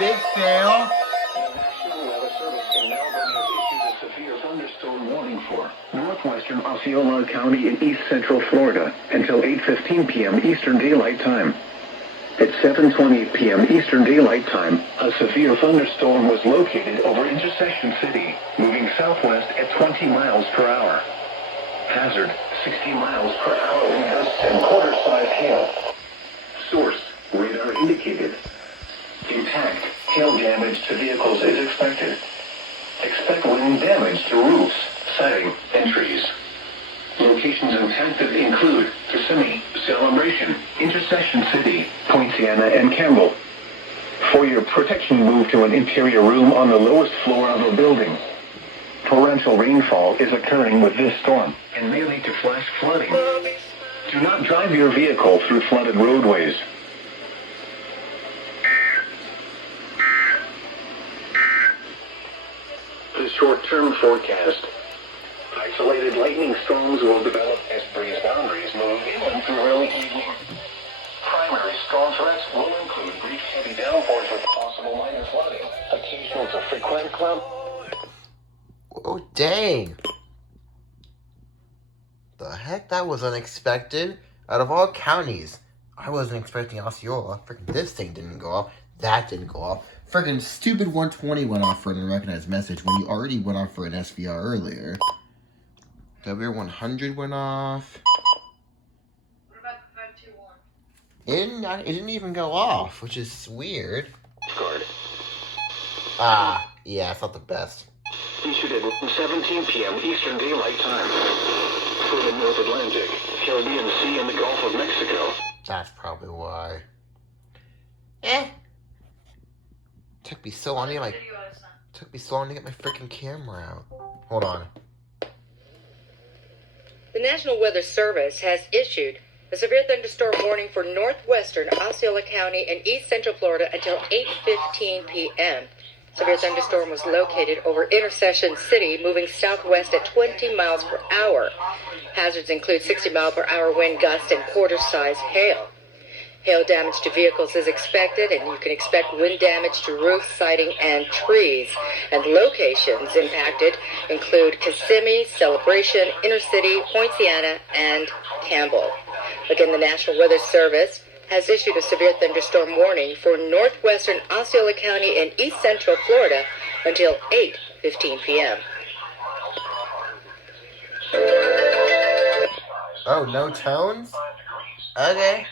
big sale. The National Weather Service in Melbourne has issued a severe thunderstorm warning for northwestern Osceola County in east central Florida until 8:15 p.m. Eastern Daylight Time. At 7:20 p.m. Eastern Daylight Time, a severe thunderstorm was located over Intersection City, moving southwest at 20 miles per hour. Hazard, 60 miles per hour wind gusts and quarter-size hail. Source, radar indicated. Impact, hail damage to vehicles is expected. Expect wind damage to roofs, siding, and trees. Locations impacted include Kissimmee, Celebration, Intersection City, Poinciana, and Campbell. For your protection, move to an interior room on the lowest floor of a building. Torrential rainfall is occurring with this storm and may lead to flash flooding. Do not drive your vehicle through flooded roadways. The short-term forecast. Isolated lightning storms will develop as breeze boundaries move inland through early evening. Primary storm threats will include brief heavy downpours with possible minor flooding, occasional to frequent cloud. Oh, dang. The heck? That was unexpected. Out of all counties, I wasn't expecting Osceola. Freaking this thing didn't go off. That didn't go off. Freaking stupid 120 went off for an unrecognized message when you already went off for an SVR earlier. W100 went off. What about the 521? It didn't even go off, which is weird. Guard. Yeah, it's not the best. Issued at 17 p.m. Eastern Daylight Time. For the North Atlantic, Caribbean Sea, and the Gulf of Mexico. That's probably why. Took me so long to get my freaking camera out. Hold on. The National Weather Service has issued a severe thunderstorm warning for northwestern Osceola County and east central Florida until 8:15 p.m. Severe thunderstorm was located over Intersection City, moving southwest at 20 miles per hour. Hazards include 60 mile per hour wind gusts and quarter-size hail. Hail damage to vehicles is expected, and you can expect wind damage to roofs, siding, and trees. And locations impacted include Kissimmee, Celebration, Intercity, Poinciana, and Campbell. Again, the National Weather Service has issued a severe thunderstorm warning for northwestern Osceola County and east central Florida until 8:15 p.m. Oh, no tones? Okay.